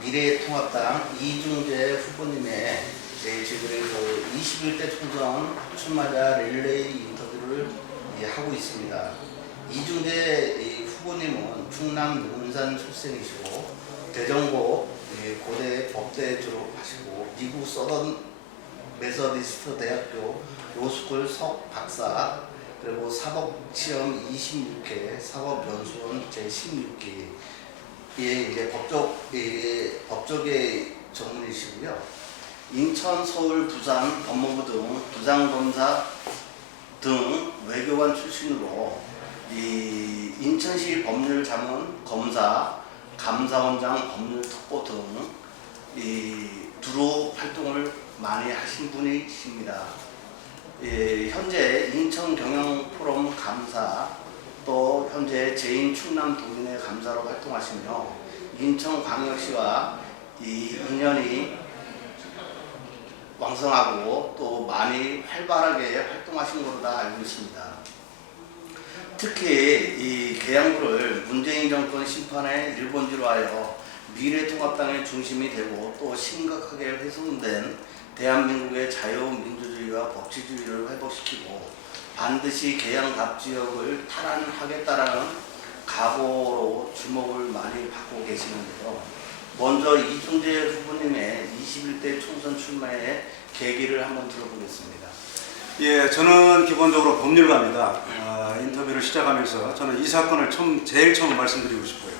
미래통합당 이중재 후보님의 저희들의 21대 총선 출마자 릴레이 인터뷰를 하고 있습니다. 이중재 후보님은 충남 논산 출생이시고 대전고 고대 법대 졸업하시고 미국 서던 메서디스트 대학교 로스쿨 석 박사, 그리고 사법시험 26회 사법연수원 제16기 이제 법조계 전문이시고요. 인천, 서울, 부산 법무부 등 부장검사 등 외교관 출신으로 이 인천시 법률자문 검사, 감사원장 법률특보 등 두루 활동을 많이 하신 분이십니다. 현재 인천경영포럼 감사, 또 현재 제인 충남 도민회 감사로 활동하시며 인천광역시와 이 인연이 왕성하고 또 많이 활발하게 활동하신 것으로 다 알고 있습니다. 특히 이 계양구를 문재인 정권 심판의 일본지로 하여 미래통합당의 중심이 되고 또 심각하게 훼손된 대한민국의 자유민주주의와 법치주의를 회복시키고 반드시 계양갑 지역을 탈환하겠다라는 각오로 주목을 많이 받고 계시는데요. 먼저 이중재 후보님의 21대 총선 출마의 계기를 한번 들어보겠습니다. 예, 저는 기본적으로 법률가입니다. 인터뷰를 시작하면서 저는 이 사건을 제일 처음 말씀드리고 싶어요.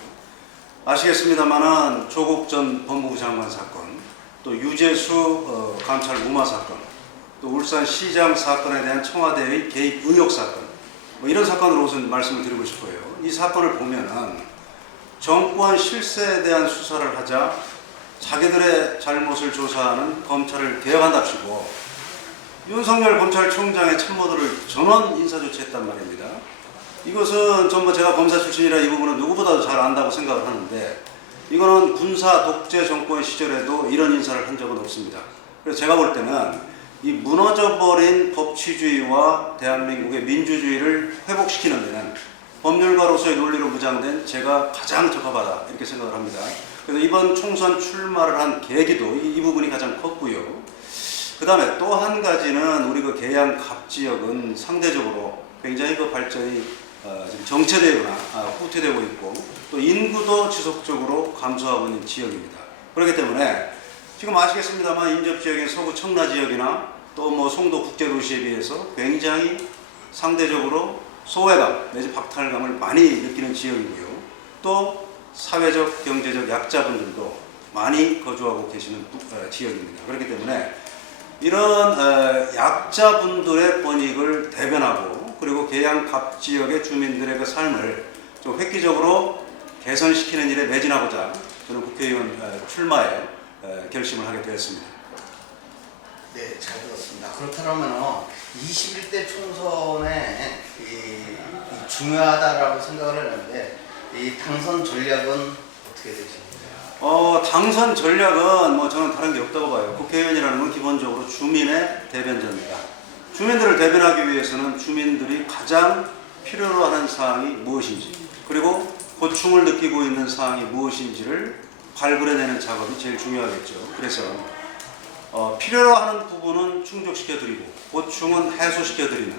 아시겠습니다만은 조국 전 법무부 장관 사건, 또 유재수 감찰 무마 사건, 또 울산시장 사건에 대한 청와대의 개입 의혹 사건, 이런 사건으로 우선 말씀을 드리고 싶어요. 이 사건을 보면은 정권 실세에 대한 수사를 하자 자기들의 잘못을 조사하는 검찰을 개혁한답시고 윤석열 검찰총장의 참모들을 전원 인사조치했단 말입니다. 이것은 전부 제가 검사 출신이라 이 부분은 누구보다도 잘 안다고 생각을 하는데, 이거는 군사 독재 정권 시절에도 이런 인사를 한 적은 없습니다. 그래서 제가 볼 때는 이 무너져버린 법치주의와 대한민국의 민주주의를 회복시키는 데는 법률가로서의 논리로 무장된 제가 가장 적합하다, 이렇게 생각을 합니다. 그래서 이번 총선 출마를 한 계기도 이 부분이 가장 컸고요. 그 다음에 또 한 가지는 우리 계양 갑 지역은 상대적으로 굉장히 발전이 지금 정체되거나 후퇴되고 있고, 또 인구도 지속적으로 감소하고 있는 지역입니다. 그렇기 때문에 지금 아시겠습니다만 인접 지역인 서구 청라 지역이나 또 송도 국제도시에 비해서 굉장히 상대적으로 소외감 내지 박탈감을 많이 느끼는 지역이고요. 또 사회적 경제적 약자분들도 많이 거주하고 계시는 지역입니다. 그렇기 때문에 이런 약자분들의 권익을 대변하고, 그리고 계양 갑 지역의 주민들의 그 삶을 좀 획기적으로 개선시키는 일에 매진하고자 저는 국회의원 출마에 결심을 하게 되었습니다. 네, 잘 들었습니다. 그렇다면 21대 총선에 중요하다라고 생각을 했는데 이 당선 전략은 어떻게 되십니까? 당선 전략은 저는 다른 게 없다고 봐요. 국회의원이라는 건 기본적으로 주민의 대변자입니다. 주민들을 대변하기 위해서는 주민들이 가장 필요로 하는 사항이 무엇인지, 그리고 고충을 느끼고 있는 사항이 무엇인지를 발굴해내는 작업이 제일 중요하겠죠. 그래서 필요로 하는 부분은 충족시켜드리고 고충은 해소시켜드리는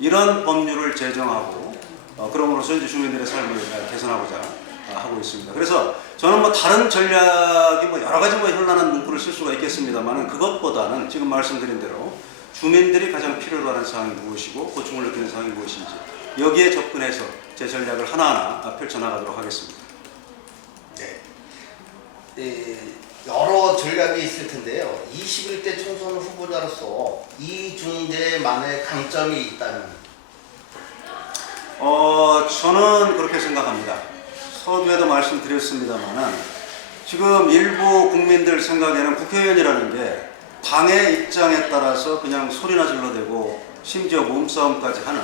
이런 법률을 제정하고, 그럼으로써 이제 주민들의 삶을 개선하고자 하고 있습니다. 그래서 저는 다른 전략이 여러 가지 현란한 문구를 쓸 수가 있겠습니다만, 그것보다는 지금 말씀드린 대로 주민들이 가장 필요로 하는 사항이 무엇이고 고충을 느끼는 사항이 무엇인지, 여기에 접근해서 제 전략을 하나하나 펼쳐나가도록 하겠습니다. 네. 여러 전략이 있을 텐데요. 21대 총선 후보자로서 이중재만의 강점이 있다면? 저는 그렇게 생각합니다. 서두에도 말씀드렸습니다만, 지금 일부 국민들 생각에는 국회의원이라는 게 당의 입장에 따라서 그냥 소리나 질러대고 심지어 몸싸움까지 하는,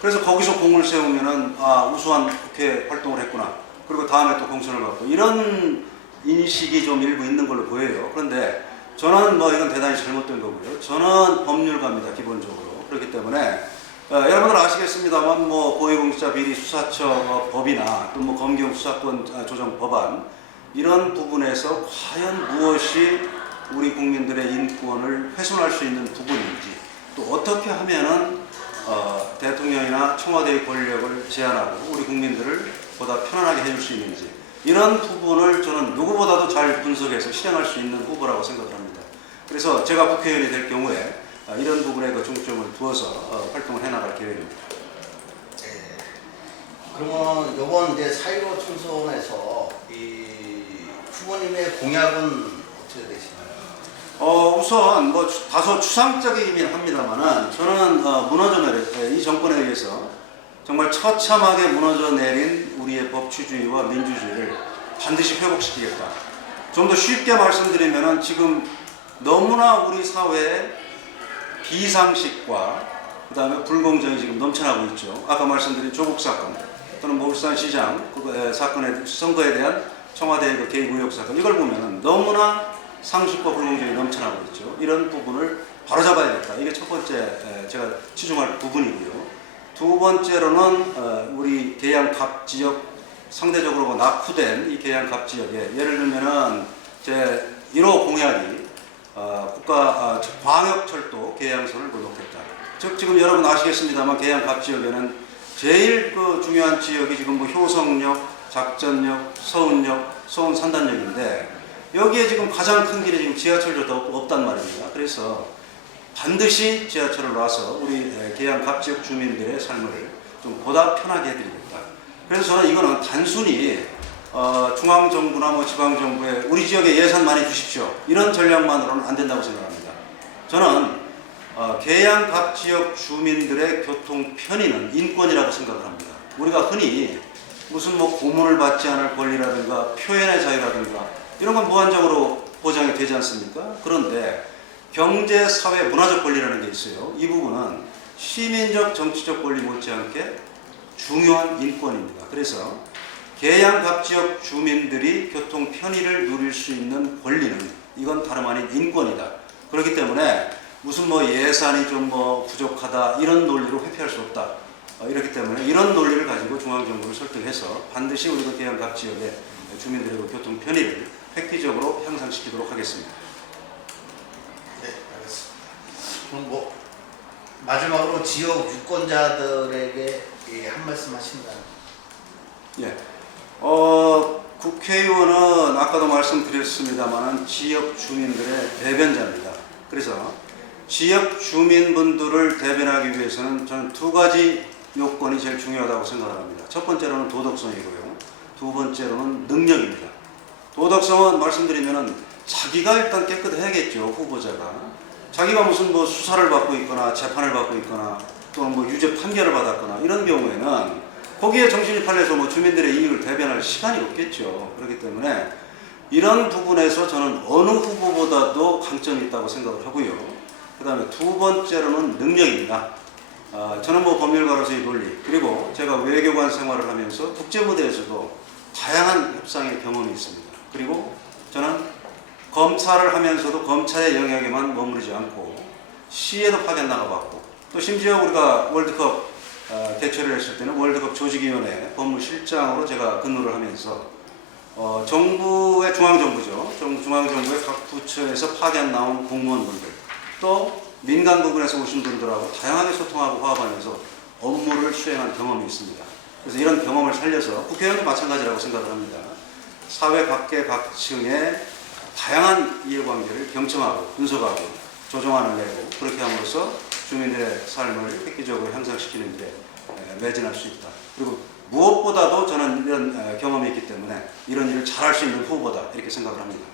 그래서 거기서 공을 세우면은 우수한 국회 활동을 했구나, 그리고 다음에 또 공천을 받고, 이런 인식이 좀 일부 있는 걸로 보여요. 그런데 저는 이건 대단히 잘못된 거고요. 저는 법률가입니다, 기본적으로. 그렇기 때문에 여러분들 아시겠습니다만 고위공직자 비리 수사처 법이나 또 검경 수사권 조정 법안, 이런 부분에서 과연 무엇이 우리 국민들의 인권을 훼손할 수 있는 부분인지, 또 어떻게 하면은 대통령이나 청와대의 권력을 제한하고 우리 국민들을 보다 편안하게 해줄 수 있는지, 이런 부분을 저는 누구보다도 잘 분석해서 실행할 수 있는 후보라고 생각을 합니다. 그래서 제가 국회의원이 될 경우에 이런 부분에 그 중점을 두어서 활동을 해나갈 계획입니다. 네. 그러면 이번 이제 4.15 총선에서 이 후보님의 공약은 어떻게 되시나요? 우선 뭐 다소 추상적이긴 합니다만은 저는 무너져 내린 이 정권에 의해서 정말 처참하게 무너져 내린 우리의 법치주의와 민주주의를 반드시 회복시키겠다. 좀 더 쉽게 말씀드리면은 지금 너무나 우리 사회에 비상식과 그다음에 불공정이 지금 넘쳐나고 있죠. 아까 말씀드린 조국 사건 또는 울산시장 사건의 선거에 대한 청와대의 그 개입 의혹 사건, 이걸 보면은 너무나 상식과 불공정이 넘쳐나고 있죠. 이런 부분을 바로잡아야겠다. 이게 첫 번째 제가 치중할 부분이고요. 두 번째로는 우리 계양갑 지역, 상대적으로 낙후된 이 계양갑 지역에 예를 들면은 제 1호 공약이 광역철도 계양선을 놓겠다. 즉 지금 여러분 아시겠습니다만 계양갑 지역에는 제일 그 중요한 지역이 지금 뭐 효성역, 작전역, 서운역, 서운산단역인데 여기에 지금 가장 큰 길이 지금 지하철도 없단 말입니다. 그래서 반드시 지하철을 놔서 우리 계양갑 지역 주민들의 삶을 좀 보다 편하게 해드리겠다. 그래서 저는 이거는 단순히 중앙정부나 뭐 지방정부에 우리 지역에 예산 많이 주십시오, 이런 전략만으로는 안 된다고 생각합니다. 저는 계양갑 지역 주민들의 교통 편의는 인권이라고 생각을 합니다. 우리가 흔히 무슨 뭐 고문을 받지 않을 권리라든가 표현의 자유라든가 이런 건 무한적으로 보장이 되지 않습니까? 그런데 경제, 사회, 문화적 권리라는 게 있어요. 이 부분은 시민적, 정치적 권리 못지않게 중요한 인권입니다. 그래서 계양갑 지역 주민들이 교통 편의를 누릴 수 있는 권리는 이건 다름 아닌 인권이다. 그렇기 때문에 무슨 뭐 예산이 좀 뭐 부족하다 이런 논리로 회피할 수 없다. 이렇기 때문에 이런 논리를 가지고 중앙정부를 설득해서 반드시 우리 계양갑 지역의 주민들의 교통 편의를 획기적으로 향상시키도록 하겠습니다. 네, 알겠습니다. 그럼 뭐 마지막으로 지역 유권자들에게 한 말씀 하신다면? 예. 국회의원은 아까도 말씀드렸습니다만 지역 주민들의 대변자입니다. 그래서 지역 주민분들을 대변하기 위해서는 저는 두 가지 요건이 제일 중요하다고 생각합니다. 첫 번째로는 도덕성이고요. 두 번째로는 능력입니다. 도덕성은 말씀드리면은 자기가 일단 깨끗해야겠죠. 후보자가 자기가 무슨 뭐 수사를 받고 있거나 재판을 받고 있거나 또는 뭐 유죄 판결을 받았거나 이런 경우에는 거기에 정신이 팔려서 뭐 주민들의 이익을 대변할 시간이 없겠죠. 그렇기 때문에 이런 부분에서 저는 어느 후보보다도 강점이 있다고 생각을 하고요. 그 다음에 두 번째로는 능력입니다. 저는 뭐 법률가로서의 논리, 그리고 제가 외교관 생활을 하면서 국제무대에서도 다양한 협상의 경험이 있습니다. 그리고 저는 검사를 하면서도 검찰의 영역에만 머무르지 않고 시에도 파견 나가봤고, 또 심지어 우리가 월드컵 개최를 했을 때는 월드컵 조직위원회 법무실장으로 제가 근무를 하면서 정부의 중앙정부죠. 중앙정부의 각 부처에서 파견 나온 공무원분들, 또 민간 부분에서 오신 분들하고 다양하게 소통하고 화합하면서 업무를 수행한 경험이 있습니다. 그래서 이런 경험을 살려서 국회의원도 마찬가지라고 생각을 합니다. 사회 각계각층의 다양한 이해관계를 경청하고 분석하고 조정안을 내고 그렇게 함으로써 주민들의 삶을 획기적으로 향상시키는 데 매진할 수 있다. 그리고 무엇보다도 저는 이런 경험이 있기 때문에 이런 일을 잘할 수 있는 후보다 이렇게 생각을 합니다.